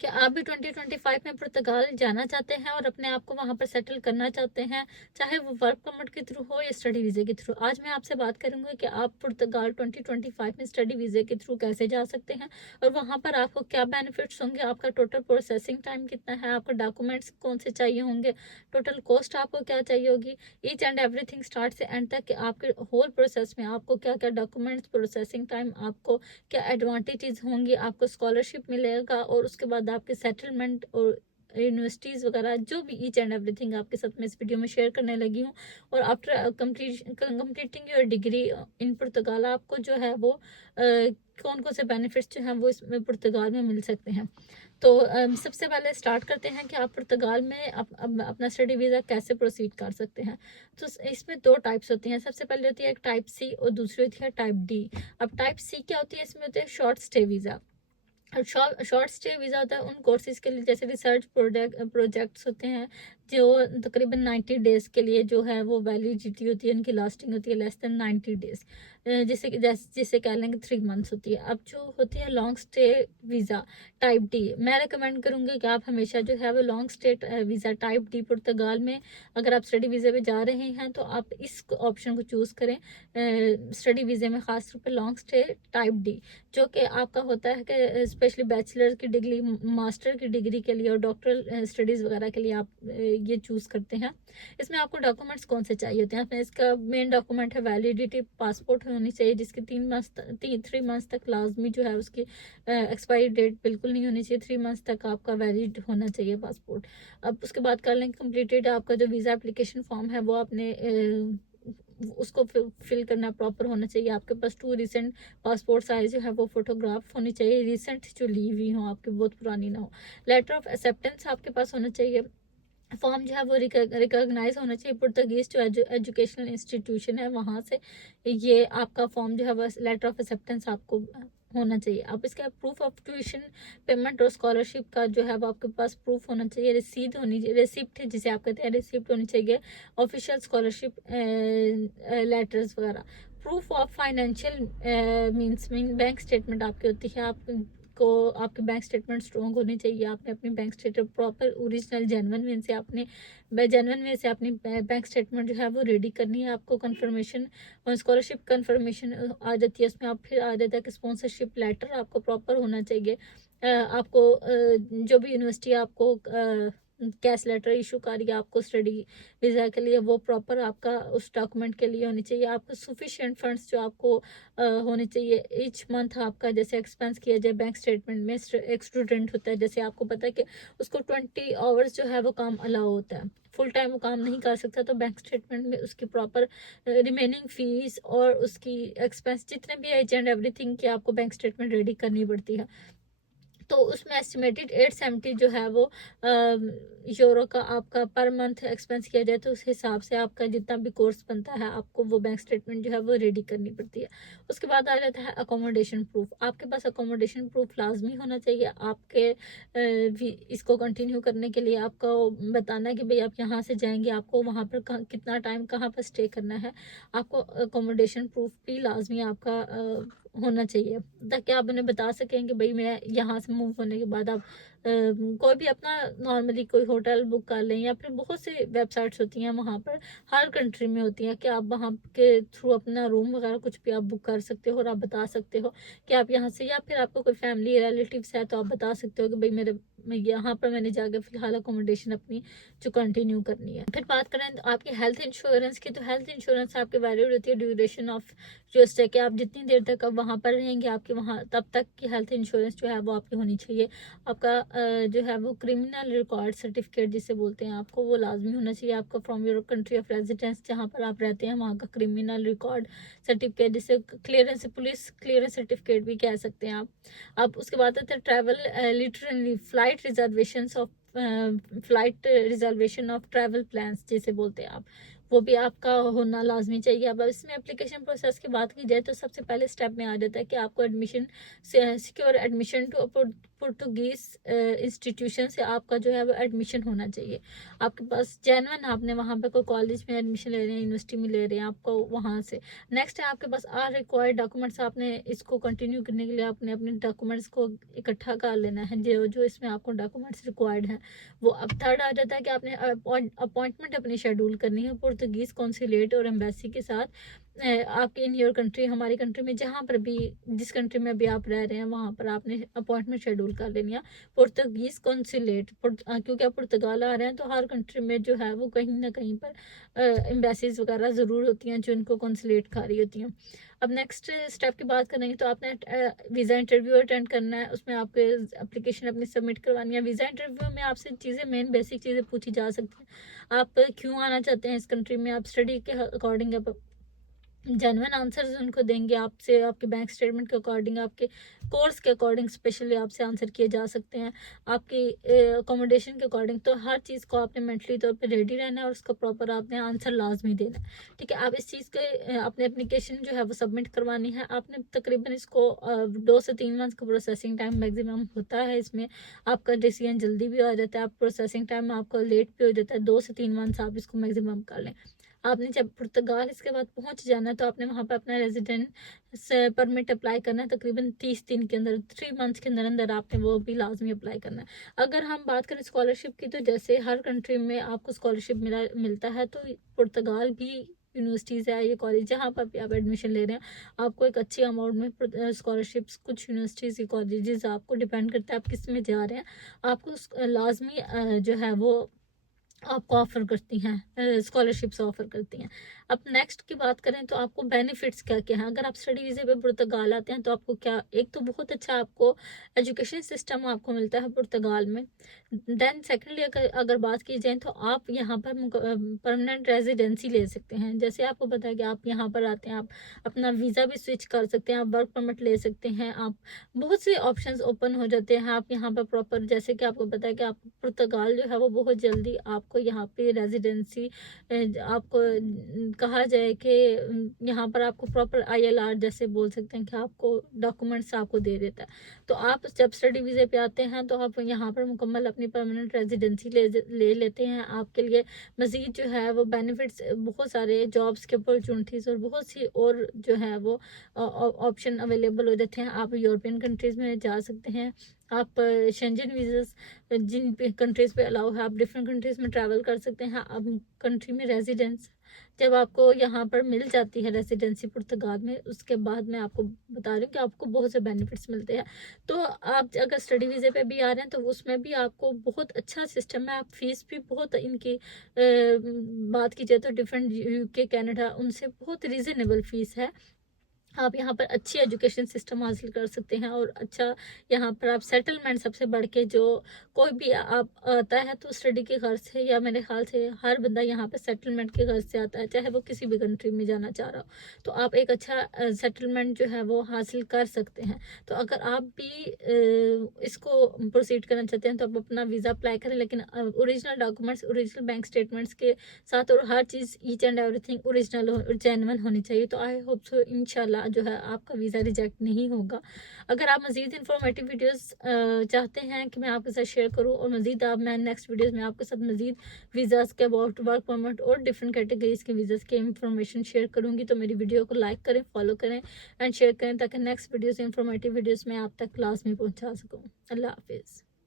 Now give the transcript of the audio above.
कि आप भी 2025 में पुर्तगाल जाना चाहते हैं और अपने आप को वहाँ पर सेटल करना चाहते हैं, चाहे वो वर्क परमिट के थ्रू हो या स्टडी वीज़े के थ्रू। आज मैं आपसे बात करूँगी कि आप पुर्तगाल 2025 में स्टडी वीज़े के थ्रू कैसे जा सकते हैं और वहाँ पर आपको क्या बेनिफिट्स होंगे, आपका टोटल प्रोसेसिंग टाइम कितना है, आपको डॉक्यूमेंट्स कौन से चाहिए होंगे, टोटल कॉस्ट आपको क्या चाहिए होगी, ईच एंड एवरीथिंग स्टार्ट से एंड तक कि आपके होल प्रोसेस में आपको क्या क्या डॉक्यूमेंट्स, प्रोसेसिंग टाइम, आपको क्या एडवांटेजेस होंगी, आपको स्कॉलरशिप मिलेगा और उसके बाद आपके सेटलमेंट और यूनिवर्सिटीज़ वगैरह जो भी ईच एंड एवरीथिंग आपके साथ मैं इस वीडियो में शेयर करने लगी हूँ। और after completing your degree in Portugal आपको जो है वो कौन कौन से बेनिफिट्स जो हैं वो इसमें पुर्तगाल में मिल सकते हैं। तो सबसे पहले स्टार्ट करते हैं कि आप पुर्तगाल में अपना स्टडी वीज़ा कैसे प्रोसीड कर सकते हैं। तो इसमें दो टाइप्स होती हैं। सबसे पहले होती है एक टाइप सी और दूसरी होती है टाइप डी। अब टाइप सी क्या होती है, इसमें होते हैं short stay visa. Short stay visa होता है उन कोर्सेज के लिए जैसे रिसर्च प्रोजेक्ट्स होते हैं जो तकरीबन 90 डेज़ के लिए जो है वो वैलिडिटी होती है, उनकी लास्टिंग होती है लेस देन 90 डेज़, जिसे कह लेंगे 3 मंथ्स होती है। अब जो होती है long stay visa type D, मैं रिकमेंड करूँगी कि आप हमेशा जो है वो long stay visa type D पुर्तगाल में अगर आप स्टडी वीज़े पे जा रहे हैं तो आप इस ऑप्शन को चूज़ करें, स्टडी वीज़े में ख़ास तौर पर लॉन्ग स्टे टाइप डी, जो कि आपका होता है कि स्पेशली बैचलर की डिग्री, मास्टर की डिग्री के लिए और डॉक्टरल स्टडीज़ वगैरह के लिए आप ये चूज़ करते हैं। इसमें आपको डॉक्यूमेंट्स कौन से चाहिए होते हैं, इसमें इसका मेन डॉक्यूमेंट है वैलिडिटी, पासपोर्ट होनी चाहिए जिसकी 3 मंथ्स तक लाजमी जो है उसकी एक्सपायरी डेट बिल्कुल नहीं होनी चाहिए, 3 मंथ्स तक आपका वैलिड होना चाहिए पासपोर्ट। अब उसके बाद कर लेंगे कम्प्लीटेड, आपका जो वीज़ा एप्लीकेशन फॉर्म है वो आपने उसको फिल करना प्रॉपर होना चाहिए। आपके पास 2 रिसेंट पासपोर्ट साइज जो है वो फोटोग्राफ होनी चाहिए, रिसेंट जो ली हुई हो आपकी, बहुत पुरानी ना हो। लेटर ऑफ एक्सेप्टेंस आपके पास होना चाहिए। फॉर्म जो है वो रिकॉग्नाइज होना चाहिए पुर्तगीज जो एजुकेशनल इंस्टीट्यूशन है वहाँ से। ये आपका फॉर्म जो है वो लेटर ऑफ एक्सेप्टेंस आपको होना चाहिए। अब इसका प्रूफ ऑफ ट्यूशन पेमेंट और स्कॉलरशिप का जो है वो आपके पास प्रूफ होना चाहिए, रिसीट होनी चाहिए, रिसिप्ट जिसे आप कहते हैं रिसिप्ट होनी चाहिए, ऑफिशियल स्कॉलरशिप लेटर्स वगैरह। Proof of financial means bank statement आपकी होती है, आपको आपकी बैंक स्टेटमेंट स्ट्रॉन्ग होनी चाहिए। आपने अपनी bank statement proper original genuine way से अपनी बैंक स्टेटमेंट जो है वो रेडी करनी है। आपको कंफर्मेशन और स्कॉलरशिप कंफर्मेशन आ जाती है, उसमें आप फिर आ जाता है कि स्पॉन्सरशिप लेटर आपको प्रॉपर होना चाहिए। आपको जो भी यूनिवर्सिटी आपको कैश लेटर इशू कर रही है आपको स्टडी वीज़ा के लिए, वो प्रॉपर आपका उस डॉक्यूमेंट के लिए होनी चाहिए। आपको सफिशिएंट फंड्स जो आपको होने चाहिए ईच मंथ, आपका जैसे एक्सपेंस किया जाए बैंक स्टेटमेंट में। एक स्टूडेंट होता है जैसे आपको पता है कि उसको 20 आवर्स जो है वो काम अलाउ होता है, फुल टाइम वो काम नहीं कर सकता, तो बैंक स्टेटमेंट में उसकी प्रॉपर रिमेनिंग फीस और उसकी एक्सपेंस जितने भी एच एंड एवरीथिंग की आपको बैंक स्टेटमेंट रेडी करनी पड़ती है। तो उसमें एस्टिमेटेड 870 जो है वो यूरो का आपका पर मंथ एक्सपेंस किया जाए, तो उस हिसाब से आपका जितना भी कोर्स बनता है आपको वो बैंक स्टेटमेंट जो है वो रेडी करनी पड़ती है। उसके बाद आ जाता है अकोमोडेशन प्रूफ। आपके पास अकोमोडेशन प्रूफ लाजमी होना चाहिए। आपके भी इसको कंटिन्यू करने के लिए आपको बताना है कि भाई आप यहाँ से जाएंगे, आपको वहाँ पर कितना टाइम कहाँ पर स्टे करना है। आपको अकोमोडेशन प्रूफ भी लाजमी आपका होना चाहिए ताकि आप उन्हें बता सकें कि भाई मैं यहाँ से मूव होने के बाद आप कोई भी अपना नॉर्मली कोई होटल बुक कर लें, या फिर बहुत सी वेबसाइट्स होती हैं वहाँ पर, हर कंट्री में होती हैं कि आप वहाँ के थ्रू अपना रूम वगैरह कुछ भी आप बुक कर सकते हो और आप बता सकते हो कि आप यहाँ से, या फिर आपको कोई फैमिली रिलेटिव्स है तो आप बता सकते हो कि भाई मेरे यहाँ पर मैंने जाकर फिलहाल अकोमोडेशन अपनी जो कंटिन्यू करनी है। फिर बात करें तो आपकी हेल्थ इंश्योरेंस की, तो हेल्थ इंश्योरेंस आपकी वैलिड होती है ड्यूरेशन ऑफ जो स्टे कि आप जितनी देर तक आप वहाँ पर रहेंगे आपके वहाँ तब तक की हेल्थ इंश्योरेंस जो है वो आपकी होनी चाहिए। आपका जो है वो क्रिमिनल रिकॉर्ड सर्टिफिकेट जिसे बोलते हैं आपको वो लाजमी होना चाहिए। आपका from your country of residence जहाँ पर आप रहते हैं वहाँ का क्रिमिनल रिकॉर्ड सर्टिफिकेट, जिसे क्लियरेंस, पुलिस क्लियरेंस सर्टिफिकेट भी कह सकते हैं आप। अब उसके बाद आता है travel literally flight reservation of travel plans जिसे बोलते हैं आप, वो भी आपका होना लाजमी चाहिए। अब इसमें एप्लीकेशन प्रोसेस की बात की जाए तो सबसे पहले स्टेप में आ जाता है कि आपको admission secure admission to Portuguese institution से आपका जो है वो एडमिशन होना चाहिए। आपके पास जेन्युइन आपने वहाँ पे कोई कॉलेज में एडमिशन ले रहे हैं, यूनिवर्सिटी में ले रहे हैं आपको वहाँ से। नेक्स्ट है आपके पास आर रिक्वायर्ड डॉक्यूमेंट्स, आपने इसको कंटिन्यू करने के लिए आपने अपने डॉक्यूमेंट्स को इकट्ठा कर लेना है, जो जो इसमें आपको डॉक्यूमेंट्स रिक्वायर्ड हैं वो। अब थर्ड आ जाता है कि आपने अपॉइंटमेंट अपनी शेड्यूल करनी है पुर्तगीज कॉन्सुलेट और एम्बेसी के साथ। आपके इन योर कंट्री, हमारी कंट्री में जहाँ पर भी, जिस कंट्री में भी आप रह रहे हैं वहाँ पर आपने अपॉइंटमेंट शेड्यूल कर लेनी है पुर्तगीज कॉन्सुलेट। क्योंकि आप पुर्तगाल आ रहे हैं तो हर कंट्री में जो है वो कहीं ना कहीं पर एम्बेसीज वगैरह ज़रूर होती हैं जो इनको कॉन्सुलेट खा रही होती हैं। अब नेक्स्ट स्टेप की बात करेंगे तो आपने वीज़ा इंटरव्यू अटेंड करना है, उसमें आपके एप्लीकेशन अपनी सबमिट करवानी है। वीज़ा इंटरव्यू में आपसे चीज़ें, मेन बेसिक चीज़ें पूछी जा सकती हैं। आप क्यों आना चाहते हैं इस कंट्री में, आप स्टडी के अकॉर्डिंग आप जेन्युइन आंसर्स उनको देंगे आपसे, आपके बैंक स्टेटमेंट के अकॉर्डिंग, आपके कोर्स के अकॉर्डिंग स्पेशली आपसे आंसर किए जा सकते हैं, आपकी अकोमोडेशन के अकॉर्डिंग। तो हर चीज़ को आपने मेंटली तौर पे रेडी रहना है और उसका प्रॉपर आपने आंसर लाजमी देना है। ठीक है, आप इस चीज़ के अपने एप्लीकेशन जो है वो सबमिट करवानी है। आपने तकरीबन इसको 2 से 3 मंथ का प्रोसेसिंग टाइम मैक्सिमम होता है इसमें। आपका डिसीजन जल्दी भी आ जाता है, आप प्रोसेसिंग टाइम आपका लेट भी हो जाता है। 2 से 3 मंथ्स आप इसको मैक्सिमम कर लें। आपने जब पुर्तगाल इसके बाद पहुंच जाना तो आपने वहाँ पे अपना रेजिडेंस परमिट अप्लाई करना है। तकरीबन 30 दिन के अंदर, 3 मंथ के अंदर अंदर आपने वो भी लाजमी अप्लाई करना है। अगर हम बात करें स्कॉलरशिप की तो जैसे हर कंट्री में आपको स्कॉलरशिप मिलता है, तो पुर्तगाल भी यूनिवर्सिटीज़ है, ये कॉलेज जहाँ पर भी आप एडमिशन ले रहे हैं आपको एक अच्छी अमाउंट में स्कॉलरशिप्स, कुछ यूनिवर्सिटीज़ कॉलेजेस आपको डिपेंड करता है आप किस में जा रहे हैं, आपको लाजमी जो है वो आपको ऑफर करती हैं, स्कॉलरशिप्स ऑफर करती हैं। अब नेक्स्ट की बात करें तो आपको बेनिफिट्स क्या क्या हैं। अगर आप स्टडी वीज़े पे पुर्तगाल आते हैं तो आपको क्या, एक तो बहुत अच्छा आपको एजुकेशन सिस्टम आपको मिलता है पुर्तगाल में। देन सेकेंडली अगर बात की जाए तो आप यहाँ पर परमानेंट रेजिडेंसी ले सकते हैं। जैसे आपको पता है कि आप यहाँ पर आते हैं, आप अपना वीज़ा भी स्विच कर सकते हैं, आप वर्क परमिट ले सकते हैं, आप बहुत से ऑप्शंस ओपन हो जाते हैं। आप यहाँ पर प्रॉपर, जैसे कि आपको पता है कि आप पुर्तगाल जो है वो बहुत जल्दी आपको यहाँ पे रेजिडेंसी, आपको कहा जाए कि यहाँ पर आपको प्रॉपर ILR जैसे बोल सकते हैं कि आपको डॉक्यूमेंट्स आपको दे देता है। तो आप जब स्टडी वीज़े पे आते हैं तो आप यहाँ पर मुकम्मल अपनी परमानेंट रेजिडेंसी ले लेते हैं। आपके लिए मज़ीद जो है वो बेनिफिट्स, बहुत सारे जॉब्स के अपॉर्चुनिटीज़ और बहुत सी और जो है वो ऑप्शन अवेलेबल हो जाते हैं। आप यूरोपियन कंट्रीज़ में जा सकते हैं, आप शेंजन वीज़ास जिन कंट्रीज़ पे अलाउ है आप डिफरेंट कंट्रीज़ में ट्रैवल कर सकते हैं। अब कंट्री में रेजिडेंस जब आपको यहाँ पर मिल जाती है रेजिडेंसी पुर्तगाल में, उसके बाद मैं आपको बता रही हूँ कि आपको बहुत से बेनिफिट्स मिलते हैं। तो आप अगर स्टडी वीज़े पे भी आ रहे हैं तो उसमें भी आपको बहुत अच्छा सिस्टम है। आप फीस भी बहुत इनकी बात की जाए तो डिफरेंट UK कनाडा उनसे बहुत रीज़नेबल फ़ीस है। आप यहाँ पर अच्छी एजुकेशन सिस्टम हासिल कर सकते हैं और अच्छा यहाँ पर आप सेटलमेंट, सबसे बढ़ के जो कोई भी आप आता है तो स्टडी के घर से, या मेरे ख्याल से हर बंदा यहाँ पर सेटलमेंट के घर से आता है, चाहे वो किसी भी कंट्री में जाना चाह रहा हो। तो आप एक अच्छा सेटलमेंट जो है वो हासिल कर सकते हैं। तो अगर आप भी इसको प्रोसीड करना चाहते हैं तो आप अपना वीज़ा अप्लाई करें, लेकिन original documents, original bank statements के साथ, और हर चीज़ ईच एंड एवरीथिंग ओरिजिनल और जेन्युइन होनी चाहिए। तो आई होप सो इंशाल्लाह जो है आपका वीज़ा रिजेक्ट नहीं होगा। अगर आप मज़ीद इंफॉर्मेटिव वीडियोस चाहते हैं कि मैं आपके साथ शेयर करूं, और मज़ीद मैं नेक्स्ट वीडियोस में आपके साथ मज़ीद वीज़ाज़ के अबाउट, वर्क परमिट और डिफरेंट कैटेगरीज के वीज़ाज़ के इंफॉर्मेशन शेयर करूंगी। तो मेरी वीडियो को लाइक करें, फॉलो करें एंड शेयर करें, ताकि नेक्स्ट वीडियोस, इंफॉर्मेटिव वीडियोज़ में आप तक लाजमी पहुँचा सकूँ। अल्लाह हाफिज़।